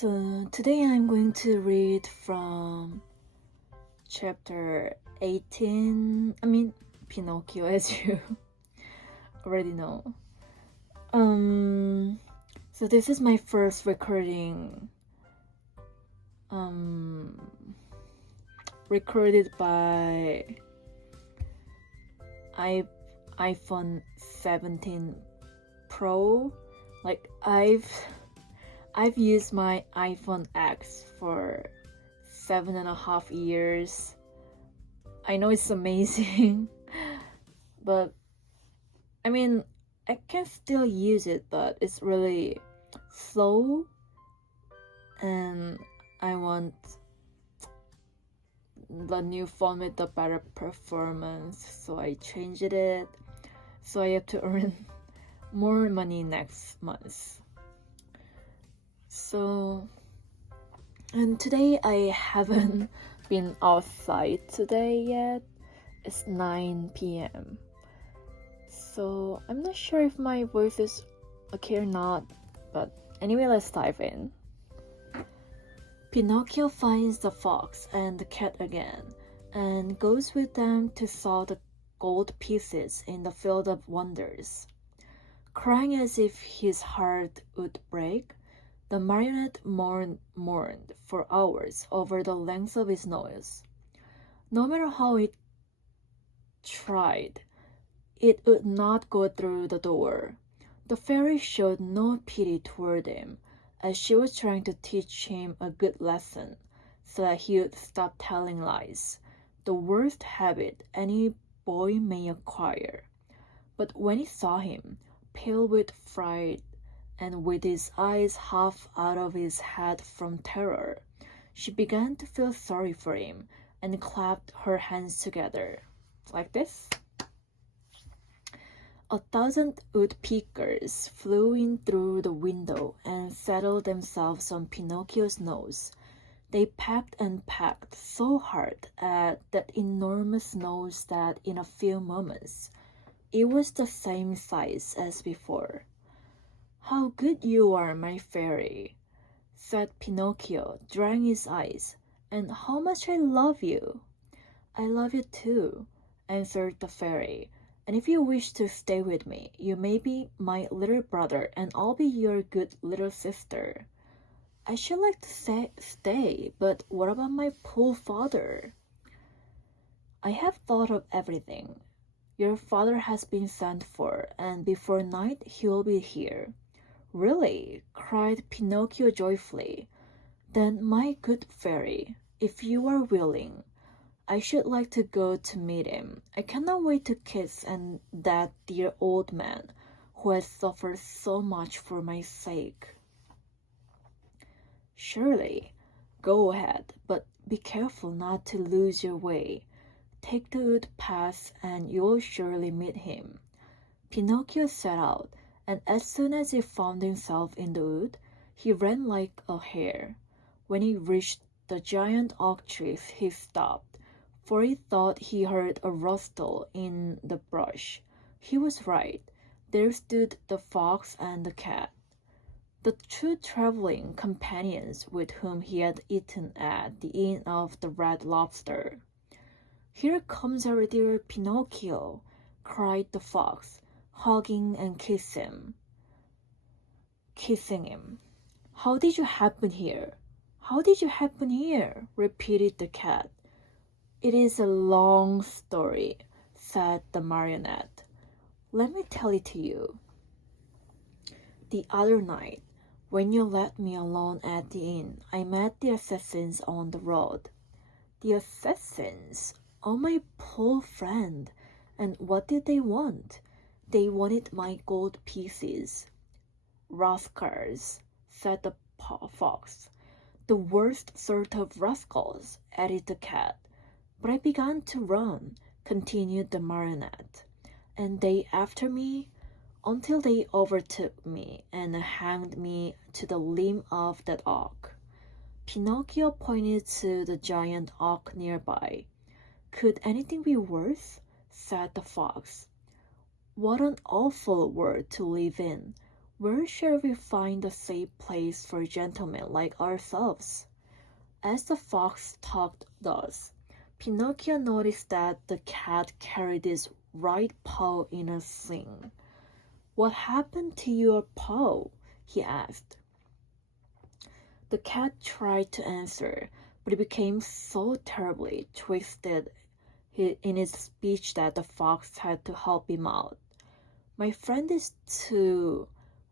So today I'm going to read from chapter 18, Pinocchio, as you already know. So this is my first recording, recorded by iPhone 17 Pro. Like I've used my iPhone X for 7.5 years. I know it's amazing, but I can still use it, but it's really slow, and I want the new phone with the better performance, so I changed it. So I have to earn more money next month. So, and today I haven't been outside today yet. It's 9 p.m. So I'm not sure if my voice is okay or not, but anyway, let's dive in. Pinocchio finds the fox and the cat again, and goes with them to saw the gold pieces in the field of wonders. Crying as if his heart would break, the marionette mourned for hours over the length of his nose. No matter how it tried, it would not go through the door. The fairy showed no pity toward him, as she was trying to teach him a good lesson so that he would stop telling lies, the worst habit any boy may acquire. But when he saw him, pale with fright and with his eyes half out of his head from terror, she began to feel sorry for him and clapped her hands together, like this. 1,000 woodpeckers flew in through the window and settled themselves on Pinocchio's nose. They pecked and pecked so hard at that enormous nose that in a few moments it was the same size as before. "How good you are, my fairy," said Pinocchio, drying his eyes, "and how much I love you." "I love you too," answered the fairy. "And if you wish to stay with me, you may be my little brother and I'll be your good little sister." "I should like to stay, but what about my poor father?" "I have thought of everything. Your father has been sent for, and before night he will be here." "Really?" cried Pinocchio joyfully. "Then, my good fairy, if you are willing, I should like to go to meet him. I cannot wait to kiss that dear old man who has suffered so much for my sake." "Surely, go ahead, but be careful not to lose your way. Take the wood path and you will surely meet him." Pinocchio set out, and as soon as he found himself in the wood, he ran like a hare. When he reached the giant oak tree, he stopped, for he thought he heard a rustle in the brush. He was right. There stood the fox and the cat, the two traveling companions with whom he had eaten at the Inn of the Red Lobster. "Here comes our dear Pinocchio," cried the fox, hugging and kissing him. "How did you happen here? How did you happen here?" repeated the cat. "It is a long story," said the marionette. "Let me tell it to you. The other night, when you left me alone at the inn, I met the assassins on the road." "The assassins? Oh, my poor friend! And what did they want?" "They wanted my gold pieces." "Rascals," said the fox. "The worst sort of rascals," added the cat. "But I began to run," continued the marionette, "and they after me until they overtook me and hanged me to the limb of that oak." Pinocchio pointed to the giant oak nearby. "Could anything be worse?" said the fox. "What an awful world to live in. Where shall we find a safe place for gentlemen like ourselves? As the fox talked thus, Pinocchio noticed that the cat carried his right paw in a sling. "What happened to your paw?" he asked. The cat tried to answer, but it became so terribly twisted in his speech that the fox had to help him out. "My friend is too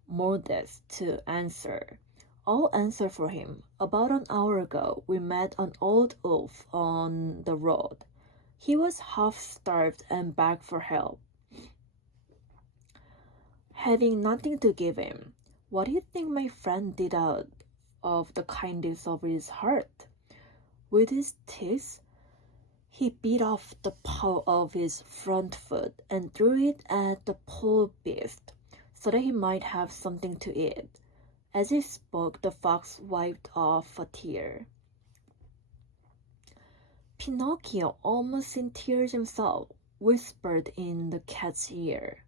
modest to answer. I'll answer for him. About an hour ago, we met an old wolf on the road. He was half-starved and begged for help. Having nothing to give him, what do you think my friend did out of the kindness of his heart? With his teeth, he bit off the paw of his front foot and threw it at the poor beast, so that he might have something to eat." As he spoke, the fox wiped off a tear. Pinocchio, almost in tears himself, whispered in the cat's ear,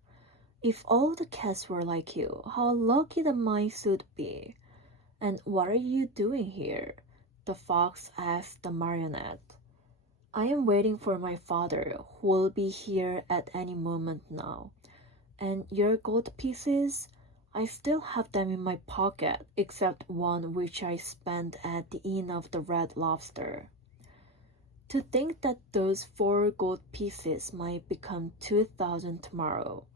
"If all the cats were like you, how lucky the mice would be." "And what are you doing here?" the fox asked the marionette. "I am waiting for my father, who will be here at any moment now. And your gold pieces? I still have them in my pocket, except one which I spent at the Inn of the Red Lobster." "To think that those 4 gold pieces might become 2,000 tomorrow.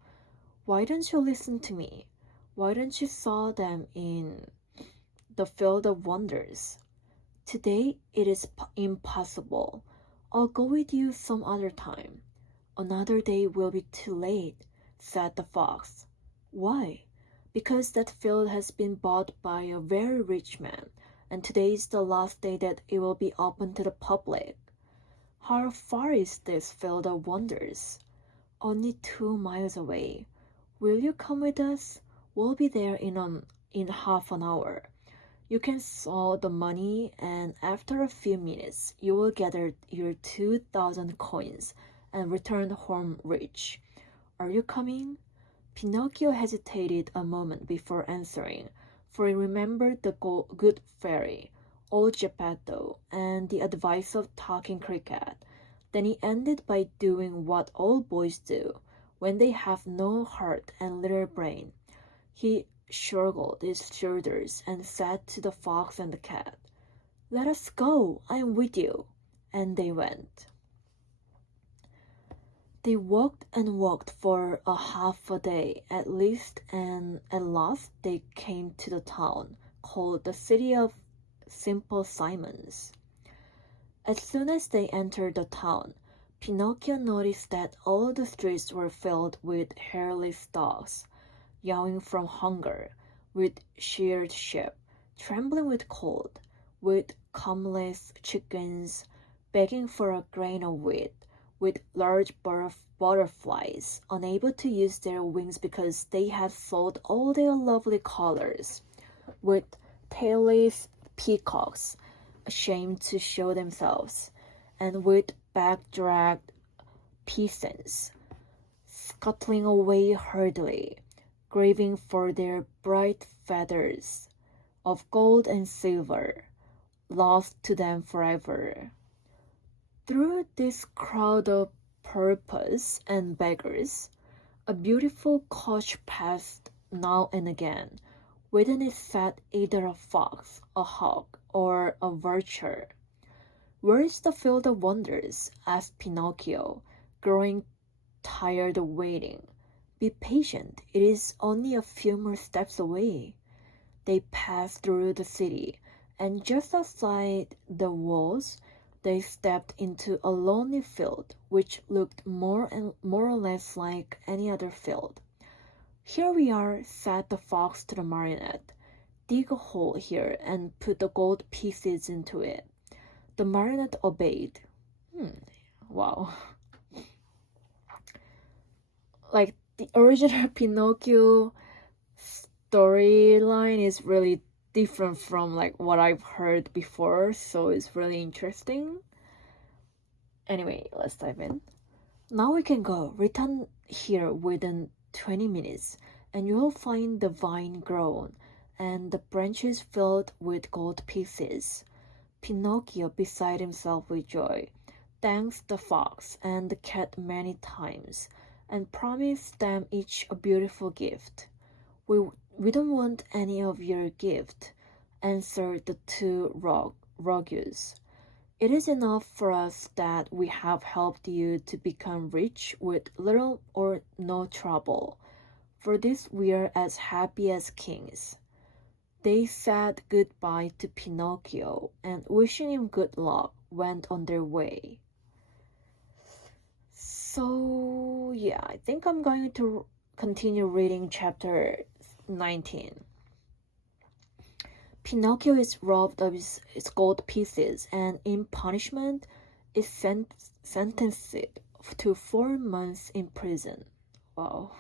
Why don't you listen to me? Why don't you sow them in the field of wonders? Today it is impossible. I'll go with you some other time." "Another day will be too late," said the fox. "Why?" "Because that field has been bought by a very rich man, and today is the last day that it will be open to the public." "How far is this field of wonders?" "Only 2 miles away. Will you come with us? We'll be there in half an hour. You can sow the money, and after a few minutes you will gather your 2,000 coins and return home rich. Are you coming?" Pinocchio hesitated a moment before answering, for he remembered the good fairy, old Geppetto, and the advice of Talking Cricket. Then he ended by doing what all boys do when they have no heart and little brain. He shrugged his shoulders and said to the fox and the cat, "Let us go, I am with you." And they went. They walked and walked for a half a day at least, and at last they came to the town called the City of Simple Simons. As soon as they entered the town, Pinocchio noticed that all the streets were filled with hairless dogs, yowling from hunger, with sheared sheep, trembling with cold, with combless chickens, begging for a grain of wheat, with large butterflies, unable to use their wings because they had sold all their lovely colors, with tailless peacocks, ashamed to show themselves, and with back-dragged peasants, scuttling away hurriedly, craving for their bright feathers of gold and silver, lost to them forever. Through this crowd of paupers and beggars, a beautiful coach passed now and again. Within it sat either a fox, a hawk, or a vulture. "Where is the field of wonders?" asked Pinocchio, growing tired of waiting. "Be patient, it is only a few more steps away." They passed through the city, and just outside the walls, they stepped into a lonely field, which looked more or less like any other field. "Here we are," said the fox to the marionette. "Dig a hole here and put the gold pieces into it." The marionette obeyed. Wow. Like, the original Pinocchio storyline is really different from like what I've heard before, so it's really interesting. Anyway, let's dive in. "Now we can go. Return here within 20 minutes, and you will find the vine grown, and the branches filled with gold pieces. Pinocchio, beside himself with joy, thanked the fox and the cat many times, and promised them each a beautiful gift. We don't want any of your gift, answered the two rogues. It is enough for us that we have helped you to become rich with little or no trouble. For this we are as happy as kings. They said goodbye to Pinocchio and, wishing him good luck, went on their way. So, yeah, I think I'm going to continue reading chapter 19. Pinocchio is robbed of his gold pieces and, in punishment, is sentenced to 4 months in prison. Wow.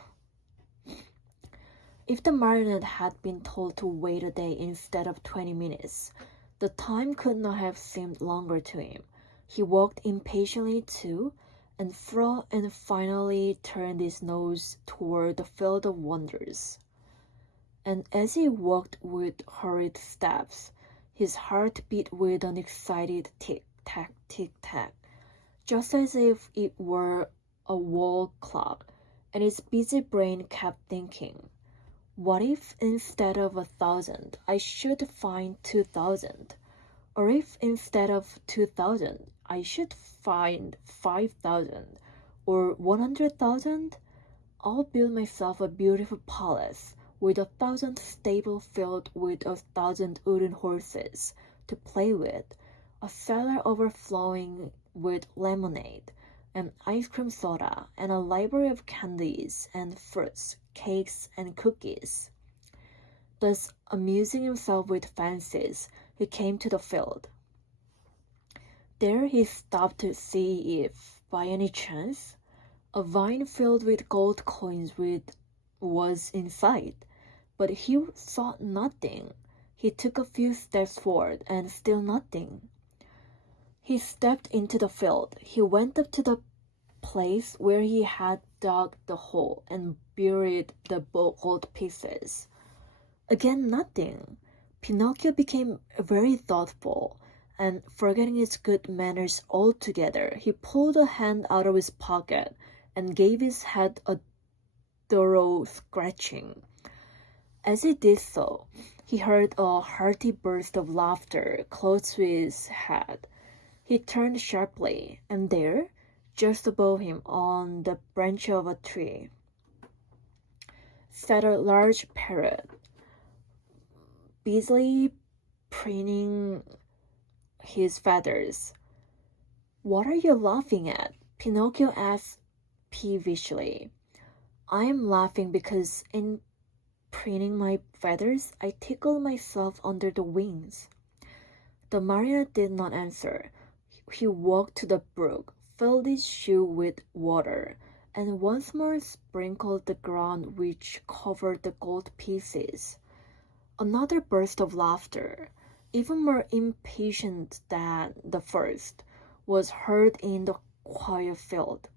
If the marionette had been told to wait a day instead of 20 minutes, the time could not have seemed longer to him. He walked impatiently to and fro and finally turned his nose toward the field of wonders. And as he walked with hurried steps, his heart beat with an excited tick-tack, tick-tack, just as if it were a wall clock, and his busy brain kept thinking, what if instead of 1,000 I should find 2,000? Or if instead of 2,000 I should find 5,000 or 100,000? I'll build myself a beautiful palace with 1,000 stables filled with 1,000 wooden horses to play with, a cellar overflowing with lemonade and ice cream soda, and a library of candies and fruits, cakes and cookies. Thus, amusing himself with fancies, he came to the field. There he stopped to see if, by any chance, a vine filled with gold coins was in sight, but he saw nothing. He took a few steps forward, and still nothing. He stepped into the field. He went up to the place where he had dug the hole and buried the gold pieces. Again, nothing. Pinocchio became very thoughtful, and forgetting his good manners altogether, he pulled a hand out of his pocket and gave his head a thorough scratching. As he did so, he heard a hearty burst of laughter close to his head. He turned sharply, and there, just above him on the branch of a tree, sat a large parrot, busily preening his feathers. What are you laughing at? Pinocchio asked peevishly. I am laughing because in preening my feathers, I tickle myself under the wings. The marionette did not answer. He walked to the brook, filled his shoe with water, and once more sprinkled the ground which covered the gold pieces. Another burst of laughter, even more impatient than the first, was heard in the quiet field.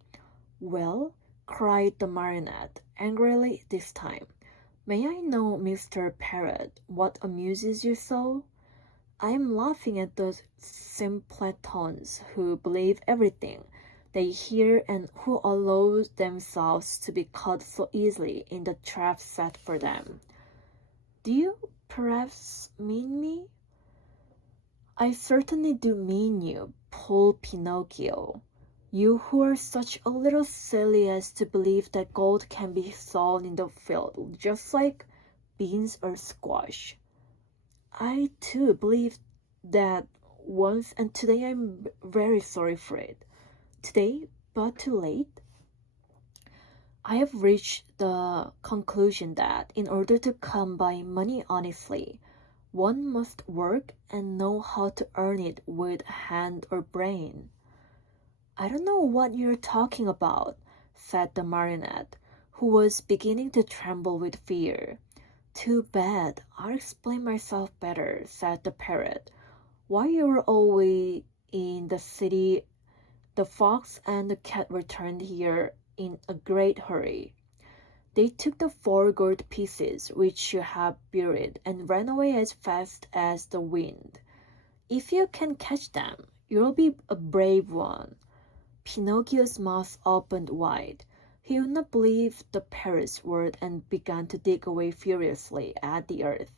Well, cried the marionette, angrily this time, may I know, Mr. Parrot, what amuses you so? I am laughing at those simpletons who believe everything they hear and who allow themselves to be caught so easily in the trap set for them. Do you perhaps mean me? I certainly do mean you, poor Pinocchio. You who are such a little silly as to believe that gold can be sown in the field, just like beans or squash. I too believed that once, and today I'm very sorry for it. Today, but too late. I have reached the conclusion that in order to come by money honestly, one must work and know how to earn it with hand or brain. I don't know what you're talking about, said the marionette, who was beginning to tremble with fear. Too bad. I'll explain myself better, said the parrot. While you were away in the city, the fox and the cat returned here in a great hurry. They took the 4 gold pieces which you have buried and ran away as fast as the wind. If you can catch them, you'll be a brave one. Pinocchio's mouth opened wide. He would not believe the parrot's word and began to dig away furiously at the earth.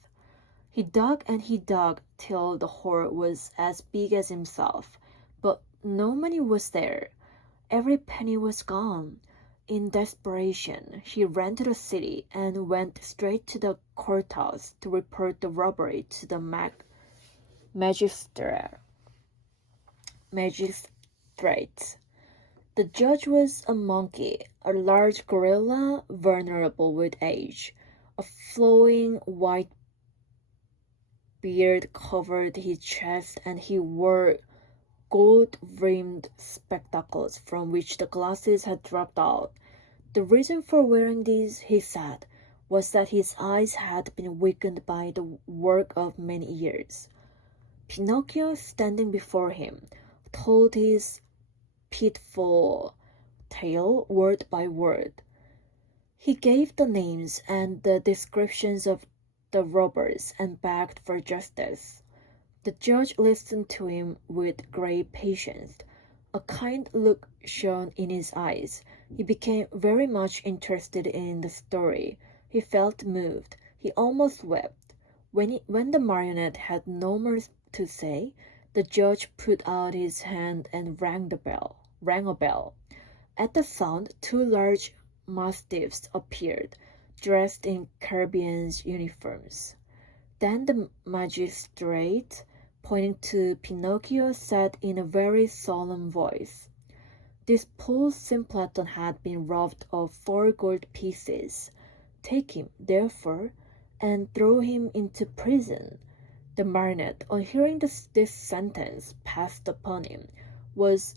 He dug and he dug till the hole was as big as himself, but no money was there. Every penny was gone. In desperation, he ran to the city and went straight to the courthouse to report the robbery to the magistrate. The judge was a monkey, a large gorilla, vulnerable with age. A flowing white beard covered his chest, and he wore gold-rimmed spectacles from which the glasses had dropped out. The reason for wearing these, he said, was that his eyes had been weakened by the work of many years. Pinocchio, standing before him, told his pitiful tale word by word. He gave the names and the descriptions of the robbers and begged for justice. The judge listened to him with great patience. A kind look shone in his eyes. He became very much interested in the story. He felt moved. He almost wept. When the marionette had no more to say, the judge put out his hand and rang a bell. At the sound, 2 large mastiffs appeared, dressed in Caribbean uniforms. Then the magistrate, pointing to Pinocchio, said in a very solemn voice, "This poor simpleton had been robbed of 4 gold pieces. Take him, therefore, and throw him into prison." The marionette, on hearing this sentence passed upon him, was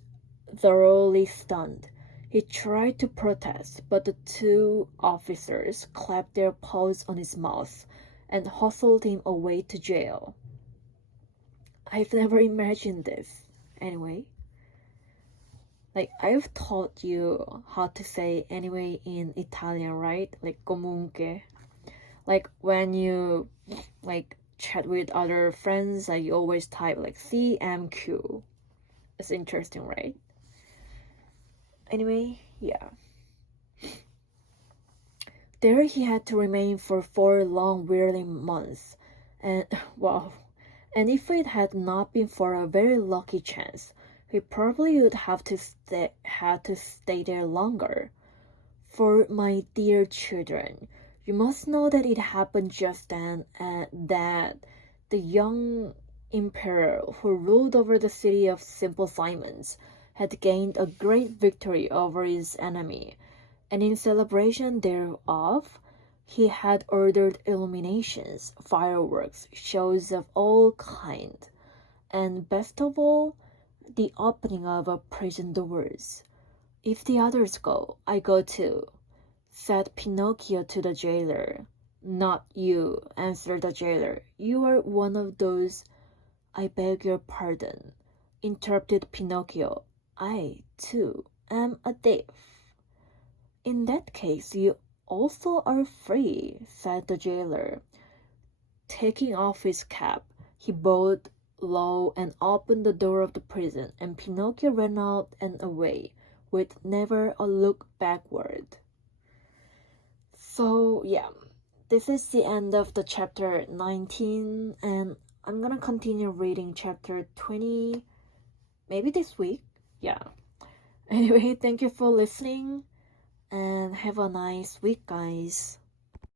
thoroughly stunned. He tried to protest, but the 2 officers clapped their paws on his mouth and hustled him away to jail. I've never imagined this. Anyway, I've taught you how to say anyway in Italian, right? Comunque. When you chat with other friends, you always type CMQ. It's interesting, right? Anyway, yeah. There he had to remain for 4 long, weary months, and wow. And if it had not been for a very lucky chance, he probably would have to stay there longer. For my dear children, you must know that it happened just then that the young emperor who ruled over the city of Simple Simons had gained a great victory over his enemy, and in celebration thereof, he had ordered illuminations, fireworks, shows of all kinds, and best of all, the opening of prison doors. "If the others go, I go too," said Pinocchio to the jailer. "Not you," answered the jailer. "You are one of those—" "I beg your pardon," interrupted Pinocchio. "I, too, am a thief." "In that case, you also are free," said the jailer. Taking off his cap, he bowed low and opened the door of the prison, and Pinocchio ran out and away, with never a look backward. So, yeah, this is the end of the chapter 19, and I'm gonna continue reading chapter 20, maybe this week. Yeah. Anyway, thank you for listening, and have a nice week, guys.